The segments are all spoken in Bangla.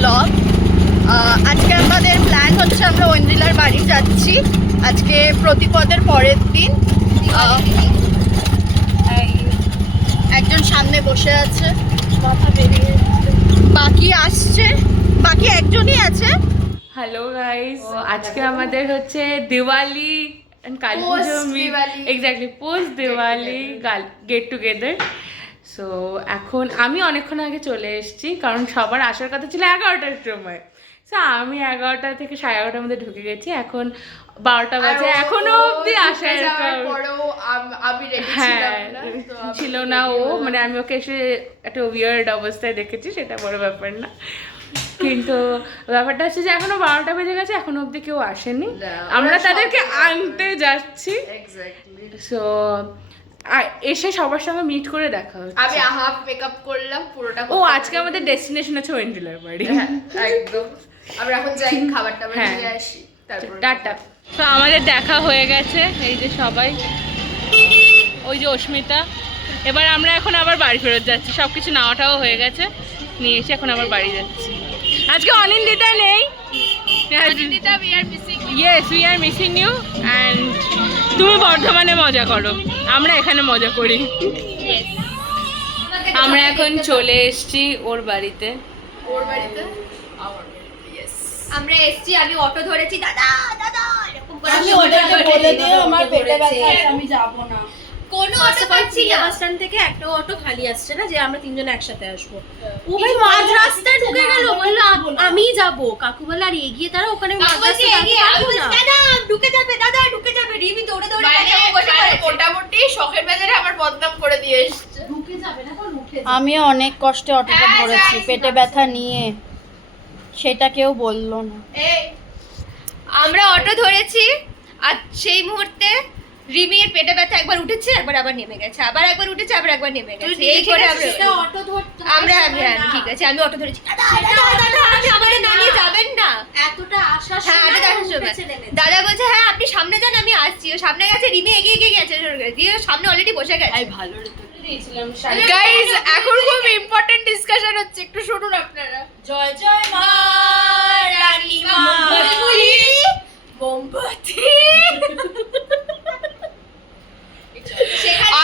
ব্লগ। আজকে আমাদের প্ল্যান হচ্ছে আমরা ঐন্দ্রিলার বাড়ি যাচ্ছি। আজকে প্রতিপদের পরের দিন। একজন সামনে বসে আছে, বাকি আসছে, বাকি একজনই আছে। হ্যালো গাইস, আজকে আমাদের হচ্ছে Diwali and Kali Puja exactly post Diwali get together. So এখন আমি অনেকক্ষণ আগে চলে এসেছি, কারণ সবার আসার কথা ছিল 11টার সময়। সো আমি 11টা থেকে 11:30টার মধ্যে ঢুকে গেছি। এখন 12টা বাজে, এখনো অবধি আসার ছিল না ও, মানে আমি ওকে এসে একটা উইয়ার্ড অবস্থায় দেখেছি, সেটা বড় ব্যাপার না। কিন্তু ব্যাপারটা হচ্ছে যে এখনো 12টা বেজে গেছে, এখনো অবধি কেউ আসেনি। আমরা তাদেরকে আনতে যাচ্ছি। সো এসে সবার সঙ্গে মিট করে দেখা হচ্ছে। আমি হাফ মেকআপ করলাম, পুরোটা। ও আজকে আমাদের ডেস্টিনেশন আছে ঐন্দ্রিলার বাড়ি। একদম। আমরা এখন যাই খাবারটা নিয়ে আসি, তারপর টাটা। তো আমাদের দেখা হয়ে গেছে, এই যে সবাই, ওই যে অস্মিতা। এবার আমরা এখন আবার বাড়ি ফেরত যাচ্ছি, সব কিছু নেওয়াটাও হয়ে গেছে, নিয়ে এসে এখন আবার বাড়ি যাচ্ছি। আজকে অনিন্দিতা নেই। Yes, we are missing you. And তুমি বর্ধমানে মজা করো, আমরা এখানে মজা করি। আমরা এখন চলে এসেছি ওর বাড়িতে। আমরা এসছি, আমি অটো ধরেছি, দাদা দাদা এরকম করে আমি ওদেরকে বলে দিও আমার পেটে ব্যথা আছে, আমি যাব না। কোনো অটো পাচ্ছি না। বাস স্ট্যান্ড থেকে একটা অটো খালি আসছে না, যে আমরা তিনজন একসাথে আসবো। ও ভাই মাঝ রাস্তায় ঢুকে গেল, বললো আমি যাবো। কাকু বলে আর এগিয়ে তারা ওখানে মাঝ রাস্তায় এগিয়ে আমি বলছি দাদা ঢুকে যাবে, দাদা ঢুকে যাবে। রিমি দৌড়ে দৌড়ে বসে পড়েছে। মোটামুটি শখের বাজারে আমার বদনাম করে দিয়ে এসেছে। ঢুকে যাবে না, কোন উঠে আমিও অনেক কষ্টে অটোটা ধরেছি পেটে ব্যথা নিয়ে, সেটা কেউ বললো না। আমরা অটো ধরেছি, আর সেই মুহূর্তে রিমির পেটে ব্যথা একবার উঠেছে, একবার আবার নেমে গেছে, আবার একবার উঠেছে, আবার একবার নেমে গেছে। এই করে অটো ধরতে আমরা ঠিক আছে, আমি অটো ধরেছি। দাদা দাদা দাদা আপনি আমাদের না নিয়ে যাবেন না? এতটা আশ্বাস দাদা বলছে হ্যাঁ আপনি সামনে যান, আমি আসছি। ও সামনে গেছে, রিমি এগিয়ে এগিয়ে গেছে, দিয়ে সামনে অলরেডি বসে গেছে। ভালো গাইস, এখন খুব ইম্পর্টেন্ট ডিসকাশন হচ্ছে, একটু শুনুন আপনারা। জয় জয় মা রানী মা মোমবাতি।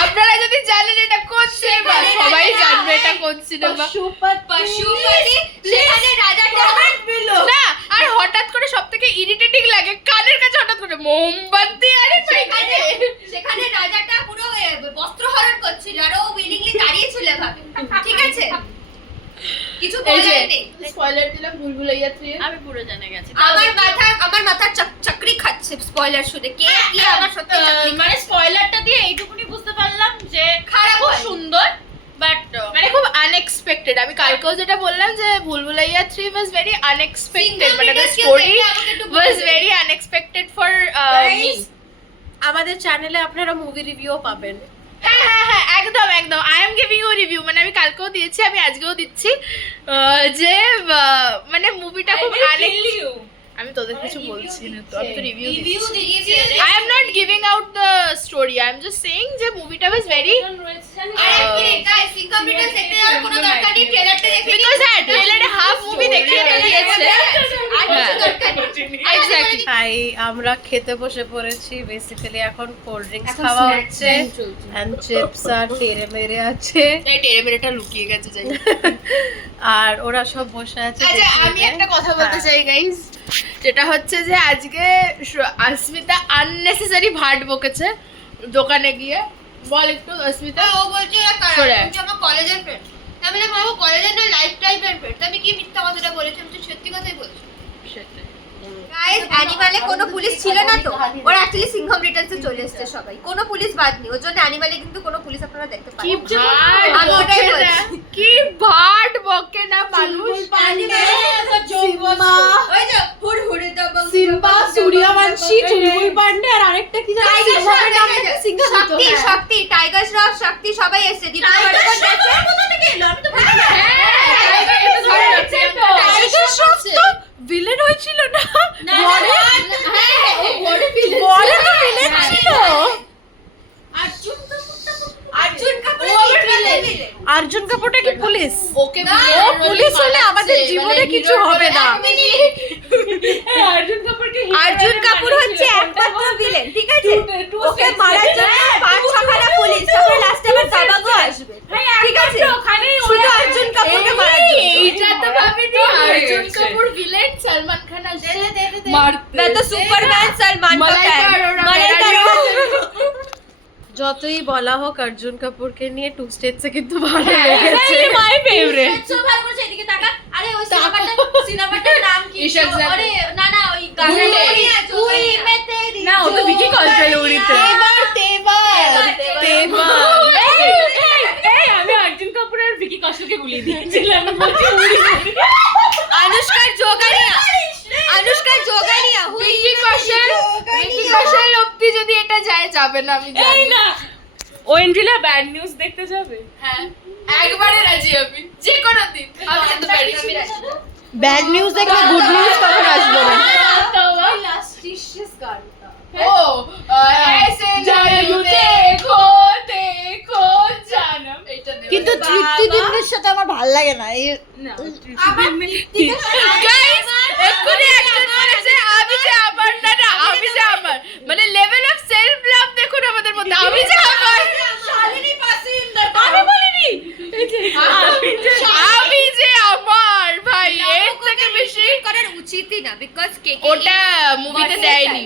আপনারা যদি জানেন এটা কোন সিনেমা, সবাই জানবে এটা কোন সিনেমা। পশুপতি। সেখানে রাজাটা না, আর হঠাৎ করে সবথেকে ইরিটেটিং লাগে কানের কাছে হঠাৎ করে মোমবাতি। আরে সেখানে রাজাটা পুরো বস্ত্রহরণ করছিল, আর ও উইলিংলি দাঁড়িয়ে ছিল এভাবে। ঠিক আছে, কিছু বলার নেই। স্পয়লার দিলাম ভুলভুলাইয়া 3। আমি পুরো জেনে গেছি। আমার মাথা চাকরি খাচ্ছে স্পয়লার শুনে। কে কি আমার সত্যি চাকরি মানে স্পয়লারটা দিয়ে এইটুকুনি বুঝতে পারলাম যে খারাপ খুব হয়। সুন্দর, বাট মানে খুব আনএক্সপেক্টেড। আমি কালকেও যেটা বললাম যে ভুলভুলাইয়া 3 was very unexpected, মানে the story was very unexpected for me. আমাদের চ্যানেলে আপনারা মুভি রিভিউ পাবেন। হ্যাঁ একদম একদম। I am giving you review, মানে আমি কালকেও দিয়েছি, আমি আজকেও দিচ্ছি, যে মানে মুভিটা খুব আমি তোদের কিছু বলছি না, তো আমি তো রিভিউ দিচ্ছি। I am not giving out the story, I am just saying যে মুভিটা was very because ট্রেলারে হাফ মুভি দেখিয়ে দিয়েছে। এক্স্যাক্টলি। হাই, আমরা খেতে বসে পড়েছি। বেসিক্যালি এখন কোল্ড ড্রিঙ্কস খাওয়া হচ্ছে, এন্ড চিপস আর টেরে মেরে আছে। এই টেরেমেরেটা লুকিয়ে গেছে যাই। আর ওরা সব বসে আছে। আচ্ছা, আমি একটা কথা বলতে চাই গাইস, যেটা হচ্ছে যে আজকে অস্মিতা আননেসেসারি ভাট বকেছে দোকানে গিয়ে। বল একটু অস্মিতা। ও বলছে আমার কলেজের ফ্রেন্ড। আমি বললাম ও কলেজের না লাইফ টাইমের ফ্রেন্ড। আমি কি মিথ্যা কথাটা বলেছি? আমি তো সত্যি কথাই বলছি। গাইস, অ্যানিমালে কোনো পুলিশ ছিল না তো, ওরা অ্যাকচুয়ালি সিংঘম রিটার্নসে চলে এসেছে সবাই, কোনো পুলিশ বাদ নেই। ওর জন্য অ্যানিমালে কিন্তু কোনো পুলিশ আপনারা দেখতে পাবেন। আমি ওটাই বলছি। কি ভাট বকে না মানুষ। ওই যে হুড়হুড়ে দবং সিম্বা, সূর্যবংশী, চুলবুল পান্ডে, আর আরেকটা কি জানো? শক্তি, টাইগার শ্রফ, শক্তি সবাই এসেছে। দীপিকা পাড়ুকোন গেছে। টাইগার শ্রফ তো ভিলেন হয়েছিল না? অর্জুন কাপুর অর্জুন কাপুরটা কি পুলিশ? ওকে ও পুলিশ হলে আমাদের জীবনে কিছু হবে না। অর্জুন কাপুর হচ্ছে একমাত্র ভিলেন, ঠিক আছে? ওকে মারার জন্য 5-6খানা পুলিশ, তারপরে লাস্টে আবার দাবাগো আসবে, ঠিক আছে? শুধু অর্জুন কাপুরকে মারার জন্য। এইটা তো ভাবিনি অর্জুন কাপুর ভিলেন, সালমান খান আসছে মারতে। मैं तो सुपरमैन सलमान का মালাইকা फैन। अरोड़ा মালাইকা मेरा अरोड़ा। যতই বলা হোক অর্জুন কাপুরকে নিয়ে 2 স্টেটসে কিন্তু ভালো লেগেছে। My favourite. সো ভালো করেছে, এদিকে তাকা। আরে ওই সিনেমাটার নাম কি? ইশাক জামান। আরে না না, ওই গানটা উই মে তেরি। না ও তো ভিকি কৌশল উড়িতে। এই আমি অর্জুন কাপুর আর ভিকি কৌশলকে গুলিয়ে দিয়েছিলাম, আমি বলছি উড়ি উড়ি। अनुष्का जोगानिया, अनुष्का जोगानिया हुई ভিকি কৌশল অব্দি যদি এটা যায় যাবে না, আমি এই জানি। না ও এন্ট্রিলা ব্যাড নিউজ দেখতে যাবে। হ্যাঁ একবারে রাজি আমি, যে কোনো দিন আমি যেতে পারি। ব্যাড নিউজ দেখলে গুড নিউজ কখন আসবে না? ও ऐसे जादू देखो देखो जानम, এটা দেবে। কিন্তু তৃপ্তি দিনের সাথে আমার ভালো লাগে না। এই না গাইস এক্ষুনি একজন বলেছে আমি যে আমার, না না আমি যে আমার, মানে লেভেল অফ সেলফ লাভ দেখুন আমাদের মধ্যে। আমি যে আমার, शालिनी पासी আমি বলিনি আমি যে আমার ভাই, এর থেকে বেশি করার উচিতই না, বিকজ কে ওটা মুভিতে দেয়নি।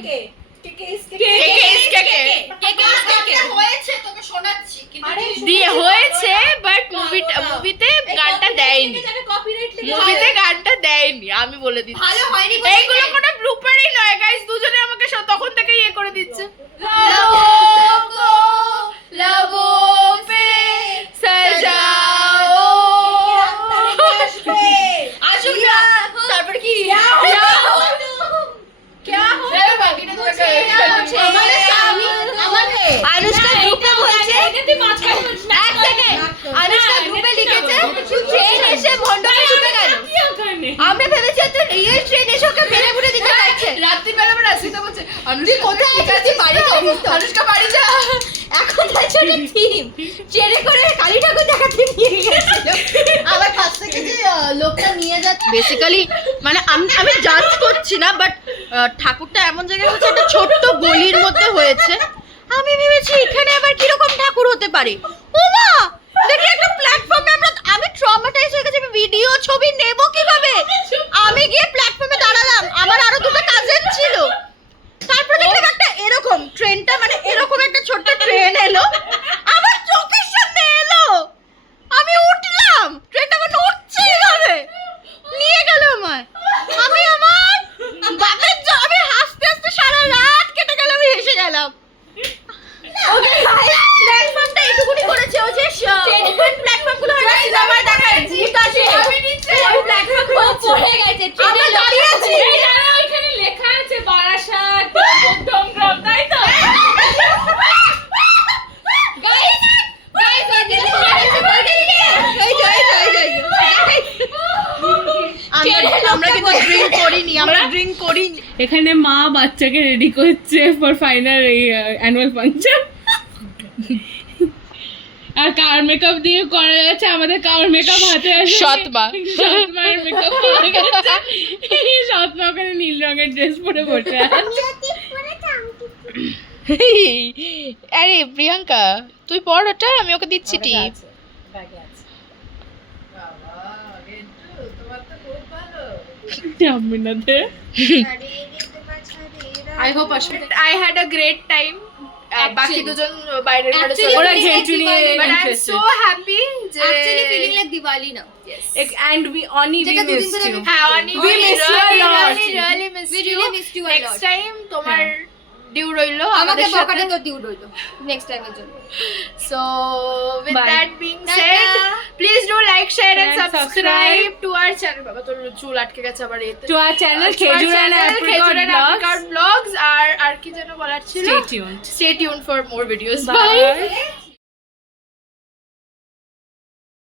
হয়েছে তোকে শোনাচ্ছি, কিন্তু দিয়ে হয়েছে বাট মুভিতে গানটা দেয়নি, মুভিতে গানটা দেয়নি, আমি বলে দিচ্ছি। ভালো হয়নি এইগুলো কোনো ব্লুপারই নয় গাইস, দুজনে আমাকে তখন থেকে ইয়ে করে দিচ্ছে। লবো পে সাজাও, আসুক না, তারপর কি अनुष्का ग्रुपে বলছে, এক সেকেন্ড, अनुष्का গ্রুপে লিখেছে ট্রেন এসে ভন্ডকে ঢুকে গেল। আমরা ভেবেছি তো রিয়েল ট্রেন এসে ওকে মেরে মুড়ে দিতে যাচ্ছে। রাত্রিবেলা আমার রাশিতা বলছে অনুষ্কা কোথায় আছিস, বাড়িতে অনুষ্কা বাড়ি যা। এখন আছে একটা থিম, ট্রেনে করে কালী ঠাকুর দেখাতে নিয়ে গেছিল। আমার কাছ থেকে যে লোকটা নিয়ে যাচ্ছে বেসিক্যালি, মানে আমি জাজ করছি না, বাট ঠাকুরটা এমন জায়গায় হচ্ছে, একটা ছোট্ট গলির মধ্যে হয়েছে। আমি ভেবেছি এখানে আবার কিরকম ঠাকুর হতে পারে। ও মা, দেখি একটা প্ল্যাটফর্মে আমি ট্রমাটাইজ হয়ে গেছি। আমি ভিডিও ছবি নেব কিভাবে? আমি গিয়ে প্ল্যাটফর্মে দাঁড়ালাম, আমার আরো দুটো কাজিন ছিল। তারপরে দেখলাম একটা এরকম ট্রেনটা, মানে এরকম একটা ছোট্ট ট্রেন এলো, আমার চোখের সামনে এলো। আমি উঠলাম, ট্রেনটা মানে উঠছে এইভাবে, নিয়ে গেল আমায়। আমি আমার বাপের আমি হাসতে হাসতে সারা রাত কেটে গেল, আমি হেসে গেলাম। ওকে প্ল্যাটফর্মটা এইটুকুনি করেছে, ও যে প্ল্যাটফর্মগুলো হয় না সিনেমায় দেখায়, ভূত আসে, আমি নিচে ওই প্ল্যাটফর্ম পড়ে গেছে। আমরা দাঁড়িয়ে আছি। এই জানো এখানে লেখা আছে বারাসাত দমদম, তাই তো? গাইস গাইস এদিকে পড়েছে, আমরা কিন্তু ড্রিঙ্ক করিনি, আমরা ড্রিঙ্ক করিনি। এখানে মা বাচ্চাকে রেডি করছে ফর ফাইনাল এই অ্যানুয়াল ফাংশন। আর কার মেকআপ দিয়ে করা যাচ্ছে, আমাদের কার মেকআপ হাতে আছে, সৎমা। সৎমার মেকআপ হয়ে গেছে। সৎমা ওখানে নীল রঙের ড্রেস পরে বসে আছে। আরে প্রিয়াঙ্কা তুই পড় ওটা, আমি ওকে দিচ্ছি টিপ। জামিনাতে I hope I had a great time. বাকি দুজন বাইরের ঘরে Actually, চলে ওরা গেছে। ঘেঁটু নিয়ে But I'm interested. so happy যে actually feeling like Diwali now. and we only যেটা দুদিন missed ধরে you. হ্যাঁ Ani We miss you a lot. really miss We you. really missed you a Next lot. time তোমার ডিউ রইলো আমাকে আমাদের সাথে। বকাটা তো ডিউ রইলো নেক্সট টাইমের জন্য। So with Bye. that being Tata. said, please do like, share and And subscribe to our channel. বাবা তোর চুল আটকে গেছে আবার এতে। To our channel খেজুর and apricot vlogs. vlogs আর কি যেন বলার ছিল? Stay tuned. Stay tuned for more videos. Bye. Bye.